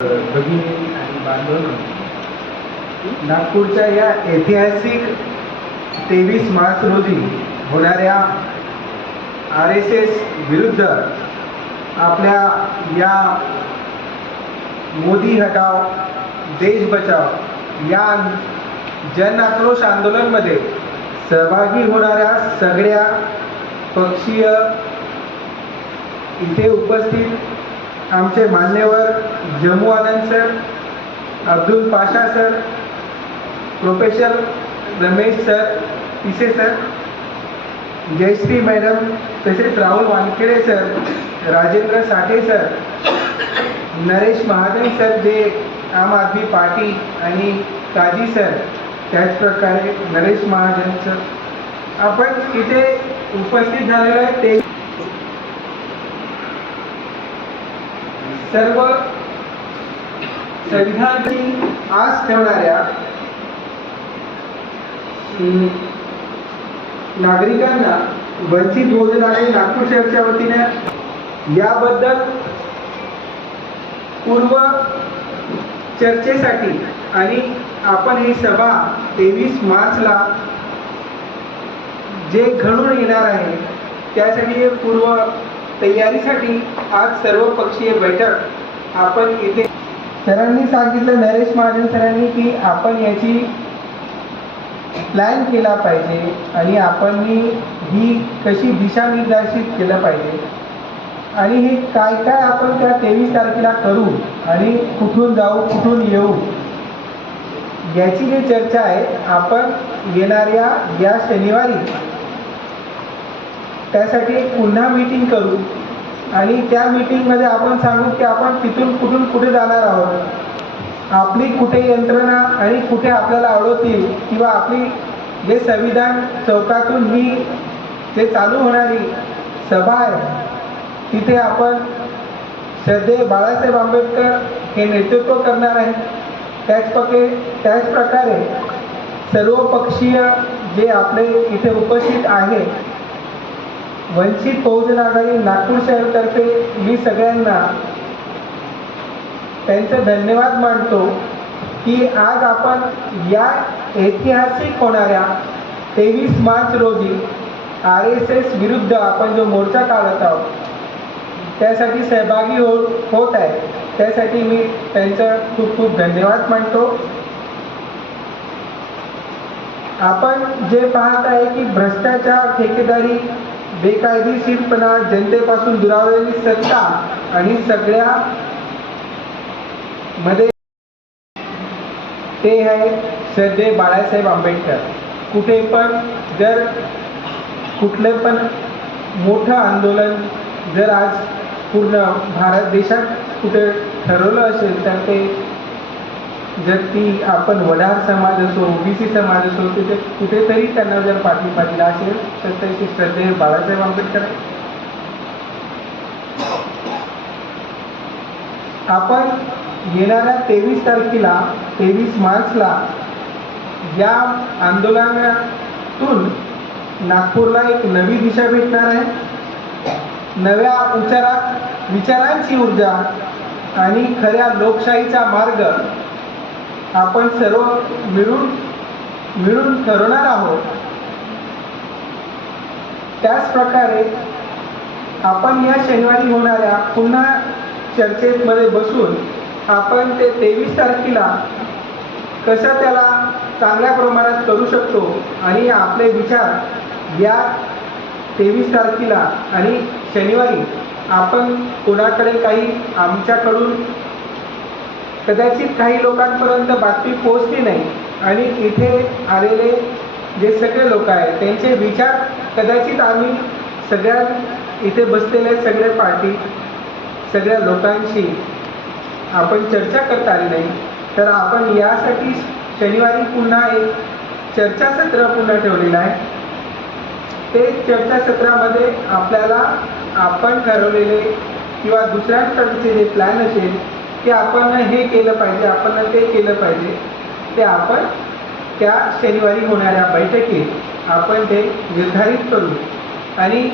भगिनी आणि बांधवांनो, नागपूरच्या या ऐतिहासिक 23 मार्च रोजी होणाऱ्या RSS विरुद्ध आपल्या या मोदी हटाव देश बचाव या जन आक्रोश आंदोलनमध्ये सहभागी होणाऱ्या सगळ्या पक्षीय इथे उपस्थित आमचे मान्यवर Jammu Anand sir, Abdul Pasha sir, professor Ramesh sir, Pise sir, Jayashree madam, तसेच Rahul Wankhede sir, Rajendra Sathe sir, Naresh Mahajan sir जे आम आदमी पार्टी आणि काजी सर, त्याचप्रकारे नरेश महाजन सर आपण इथे उपस्थित झालेलो आहे ते सर्व संविधानाची आस ठेवणाऱ्या नागरिकांना वंचित बहुजन आघाडी नागपूर शहराच्या वतीने याबद्दल पूर्व चर्चेसाठी आणि आपण ही सभा 23 मार्चला जे घडून येणार आहे त्यासाठी पूर्व तयारीसाठी आज सर्व पक्षीय बैठक आपण इथे सरांनी सांगितलं, नरेश महाजन सरांनी, की आपण याची प्लॅन केला पाहिजे आणि आपण ही कशी दिशा निर्देशित केलं पाहिजे आणि हे काय काय आपण त्या 23 तारखेला करू आणि कुठून जाऊ कुठून येऊ याची जी चर्चा आहे आपण येणाऱ्या या शनिवारी त्यासाठी एक पुन्हा मीटिंग करू आणि त्या मीटिंगमध्ये आपण सांगू की आपण तिथून कुठून कुठे जाणार आहोत, आपली कुठे यंत्रणा आणि कुठे आपल्याला आवडतील किंवा आपली जे संविधान चौकातून ही जे चालू होणारी सभा आहे तिथे आपण श्रद्धेय बाळासाहेब आंबेडकर हे नेतृत्व करणार आहे. त्याचप्रकारे सर्व पक्षीय जे आपले इथे उपस्थित आहे वंचित बहुजन आघाडी नागपूर शहरातर्फे मी सगळ्यांना त्यांचे धन्यवाद मानतो की आज आपण या ऐतिहासिक होणाऱ्या 23 मार्च रोजी RSS विरुद्ध आपण जो मोर्चा काढत आहोत त्यासाठी सहभागी होत आहे. त्यासाठी मी त्यांचा खूप खूप धन्यवाद मानतो. आपण जे पाहत आहे की भ्रष्टाचार, ठेकेदारी, बेकायदेशीरपणा, जनतेपासून दुरावलेली सत्ता आणि सगळ्या मध्ये ते आहे श्रद्धेय बाळासाहेब आंबेडकर. कुठे पण जर कुठलं पण मोठं आंदोलन जर आज पूर्ण भारत देशात कुठे ठरवलं असेल तर ते जर ती आपण वडार समाज असो, OBC समाज असो, तिथे कुठेतरी त्यांना जर पाठिंबा दिला असेल तर त्याची श्रद्धेय बाळासाहेब आंबेडकर. आपण येणाऱ्या 23 तारखेला 23 मार्चला या आंदोलनातून नागपूरला एक नवी दिशा भेटणार आहे. नव्या विचारांची ऊर्जा आणि खऱ्या लोकशाहीचा मार्ग आपण सर्व मिळून ठरवणार आहोत. त्याचप्रकारे आपण या शनिवारी होणाऱ्या पुन्हा चर्चेमध्ये बसून आपण ते 23 तारखेला कसं त्याला चांगल्या प्रमाणात करू शकतो आणि आपले विचार या 23 तारखेला आणि शनिवारी आपण कोणाकडे काही आमच्याकडून कदाचित काही लोकांपर्यंत बातमी पोहोचली नाही आणि इथे आलेले जे सगळे लोक आहेत त्यांचे विचार कदाचित आम्ही सगळ्या इथे बसलेले सगळे पार्टी सगळ्या लोकांशी आपण चर्चा करता आली नाही. तर आपण यासाठी शनिवारी पुन्हा एक चर्चासत्र पुन्हा ठेवलेलं आहे. ते चर्चासत्रामध्ये आपल्याला आपण ठरवलेले किंवा दुसऱ्यांकडचे जे प्लॅन असेल ते आपण हे केलं पाहिजे, आपण ते केलं पाहिजे, ते आपण त्या शनिवारी होणाऱ्या बैठकीत आपण ते निर्धारित करू आणि